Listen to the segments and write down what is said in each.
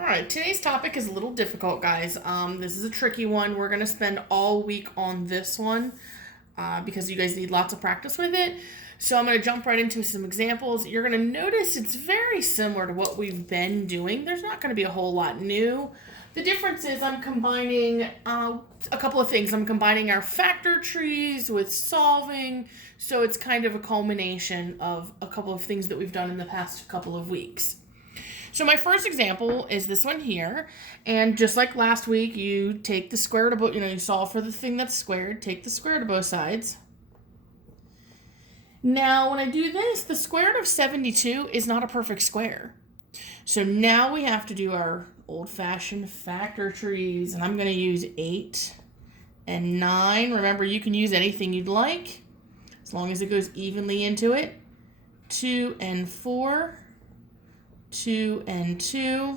All right, today's topic is a little difficult, guys. This is a tricky one. We're going to spend all week on this one because you guys need lots of practice with it. So I'm going to jump right into some examples. You're going to notice it's very similar to what we've been doing. There's not going to be a whole lot new. The difference is I'm combining a couple of things. I'm combining our factor trees with solving, so it's kind of a culmination of a couple of things that we've done in the past couple of weeks. So my first example is this one here, and just like last week, you take the square root of both, you solve for the thing that's squared, take the square root of both sides. Now, when I do this, the square root of 72 is not a perfect square. So now we have to do our old-fashioned factor trees, and I'm going to use 8 and 9. Remember, you can use anything you'd like, as long as it goes evenly into it. 2 and 4. 2 and 2,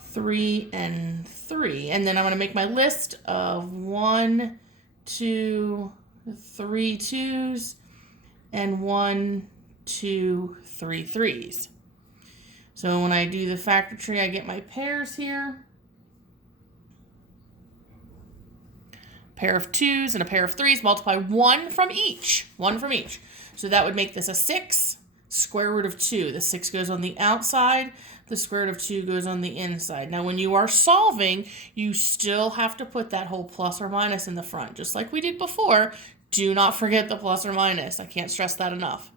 3 and 3. And then I'm going to make my list of 1, 2, 3 2s, and 1, 2, 3 3s. So when I do the factor tree, I get my pairs here. Pair of 2s and a pair of 3s, multiply 1 from each. 1 from each. So that would make this a 6. Square root of 2. The 6 goes on the outside. The square root of 2 goes on the inside. Now, when you are solving, you still have to put that whole plus or minus in the front, just like we did before. Do not forget the plus or minus. I can't stress that enough.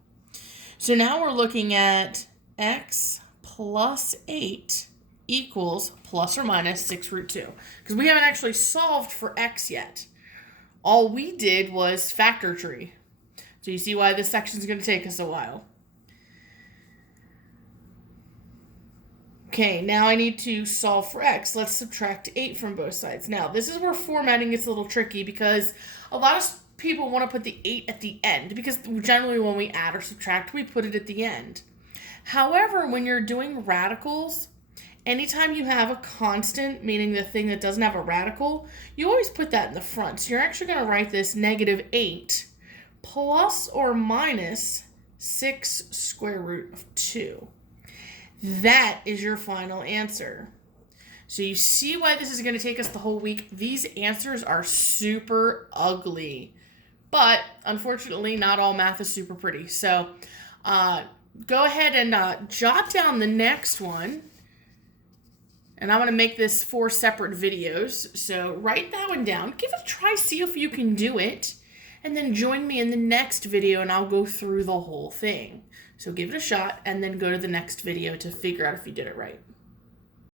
So now we're looking at x plus 8 equals plus or minus 6 root 2. Because we haven't actually solved for x yet. All we did was factor tree. So you see why this section is going to take us a while. Okay, now I need to solve for x. Let's subtract 8 from both sides. Now, this is where formatting gets a little tricky because a lot of people want to put the 8 at the end because generally when we add or subtract, we put it at the end. However, when you're doing radicals, anytime you have a constant, meaning the thing that doesn't have a radical, you always put that in the front. So you're actually going to write this negative 8 plus or minus 6 square root of 2. That is your final answer. So you see why this is going to take us the whole week. These answers are super ugly. But unfortunately, not all math is super pretty. So go ahead and jot down the next one. And I'm going to make this 4 separate videos. So write that one down. Give it a try. See if you can do it. And then join me in the next video and I'll go through the whole thing. So give it a shot and then go to the next video to figure out if you did it right.